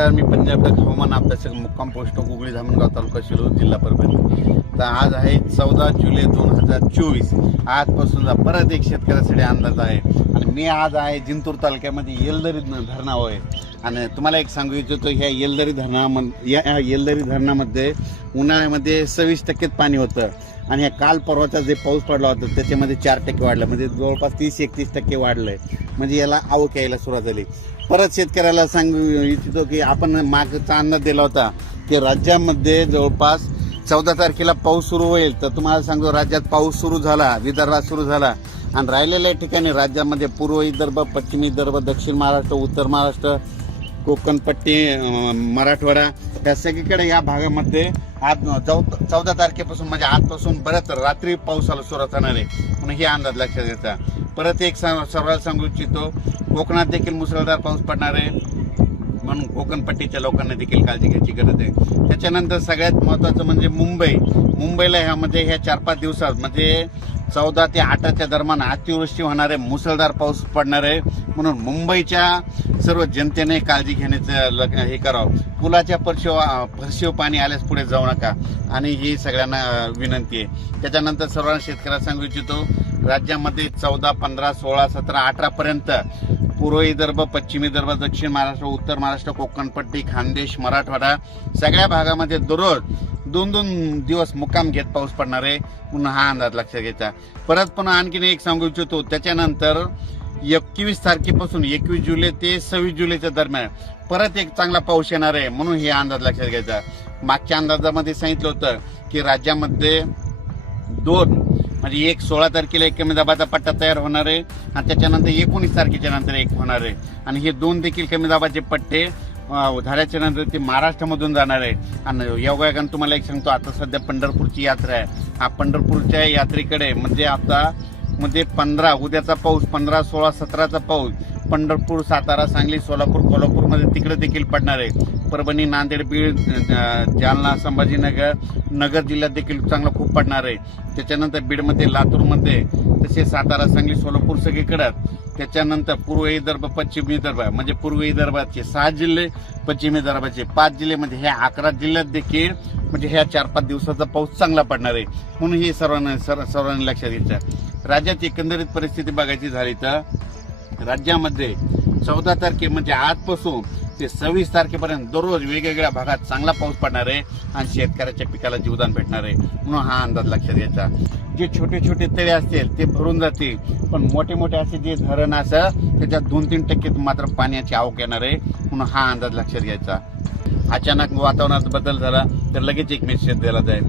नमस्कार मी पंजाब हवामान अभ्यासक मुक्काम पोस्ट गुगळी धामणगाव तालुका शिलो जिल्हा परभणी तर आज आहे चौदा जुलै दोन हजार चोवीस आजपासून परत एक शेतकऱ्यासाठी अंदाज आहे आणि मी आज आहे जिंतूर तालुक्यामध्ये येलदरी धरणावं आहे आणि तुम्हाला एक सांगू इच्छितो ह्या येलदरी धरणा या येलदरी धरणामध्ये उन्हाळ्यामध्ये सव्वीस टक्केच पाणी होतं आणि ह्या काल परवाचा जे पाऊस पडला होता त्याच्यामध्ये चार टक्के वाढलं म्हणजे जवळपास तीस एकतीस टक्के वाढलं म्हणजे याला आवक यायला सुरुवात झाली परत शेतकऱ्याला सांगू इच्छितो की आपण मागचा अंदाज दिला होता की राज्यामध्ये जवळपास चौदा तारखेला पाऊस सुरू होईल तर तुम्हाला सांगतो राज्यात पाऊस सुरू झाला विदर्भात सुरू झाला आणि राहिलेल्या ठिकाणी राज्यामध्ये पूर्व विदर्भ पश्चिम विदर्भ दक्षिण महाराष्ट्र उत्तर महाराष्ट्र कोकणपट्टी मराठवाडा या सगळीकडे या भागामध्ये आज चौ चौदा तारखेपासून म्हणजे आजपासून बऱ्याच रात्री पावसाला सुरुवात होणार आहे म्हणून हे अंदाज लक्षात घ्यायचा परत एक सा सर्वांना सांगू इच्छितो कोकणात देखील मुसळधार पाऊस पडणार आहे म्हणून कोकणपट्टीच्या लोकांना देखील काळजी घ्यायची गरज आहे त्याच्यानंतर सगळ्यात महत्त्वाचं म्हणजे मुंबई मुंबईला ह्यामध्ये ह्या चार पाच दिवसात म्हणजे चौदा ते अठराच्या दरम्यान अतिवृष्टी होणार आहे मुसळधार पाऊस पडणार आहे म्हणून मुंबईच्या सर्व जनतेने काळजी घेण्याचं हे करावं पुलाच्या परशिव परशिव पाणी आल्यास पुढे जाऊ नका आणि ही सगळ्यांना विनंती आहे त्याच्यानंतर सर्वांना शेतकऱ्यांना सांगू इच्छितो राज्यामध्ये चौदा पंधरा सोळा सतरा अठरापर्यंत पूर्वी विदर्भ पश्चिमी विदर्भ दक्षिण महाराष्ट्र उत्तर महाराष्ट्र कोकणपट्टी खानदेश मराठवाडा सगळ्या भागामध्ये दररोज दोन दोन दिवस मुक्काम घेत पाऊस पडणार आहे पुन्हा हा अंदाज लक्षात घ्यायचा परत पुन्हा आणखीन एक सांगू इच्छितो त्याच्यानंतर एकवीस तारखेपासून एकवीस जुलै ते सव्वीस जुलैच्या दरम्यान परत एक चांगला पाऊस येणार आहे म्हणून हे अंदाज लक्षात घ्यायचा मागच्या अंदाजामध्ये सांगितलं होतं की राज्यामध्ये दोन म्हणजे एक सोळा तारखेला एक कमी दाबाचा पट्टा तयार होणार आहे आणि त्याच्यानंतर एकोणीस तारखेच्या नंतर एक होणार आहे आणि हे दोन देखील कमी दाबाचे पट्टे झाल्याच्यानंतर नंतर ती महाराष्ट्रामधून जाणार आहे आणि योगायोगानं तुम्हाला एक सांगतो आता सध्या पंढरपूरची यात्रा आहे हा पंढरपूरच्या यात्रेकडे म्हणजे आता म्हणजे पंधरा उद्याचा पाऊस पंधरा सोळा सतराचा पाऊस पंढरपूर सातारा सांगली सोलापूर कोल्हापूरमध्ये तिकडे देखील पडणार आहे परभणी नांदेड बीड जालना संभाजीनगर नगर जिल्ह्यात देखील चांगला खूप पडणार आहे त्याच्यानंतर बीडमध्ये लातूरमध्ये तसेच सातारा सांगली सोलापूर सगळीकडं त्याच्यानंतर पूर्व विदर्भ पश्चिम विदर्भ म्हणजे पूर्व विदर्भाचे सहा जिल्हे पश्चिम विदर्भाचे पाच जिल्हे म्हणजे ह्या अकरा जिल्ह्यात देखील म्हणजे ह्या चार पाच दिवसाचा पाऊस चांगला पडणार आहे म्हणून हे सर्वांना सर्व सर्वांनी लक्षात घ्यायचं राज्यात एकंदरीत परिस्थिती बघायची झाली तर राज्यामध्ये चौदा तारखे म्हणजे आजपासून ते सव्वीस तारखेपर्यंत दररोज वेगवेगळ्या भागात चांगला पाऊस पडणार आहे आणि शेतकऱ्याच्या पिकाला जीवदान भेटणार आहे म्हणून हा अंदाज लक्षात घ्यायचा जे छोटे छोटे तळे असतील ते भरून जातील पण मोठे मोठे असे जे धरण असं त्याच्यात दोन तीन टक्के मात्र पाण्याची आवक येणार आहे म्हणून हा अंदाज लक्षात घ्यायचा अचानक वातावरणात बदल झाला तर लगेच एक मेसेज दिला जाईल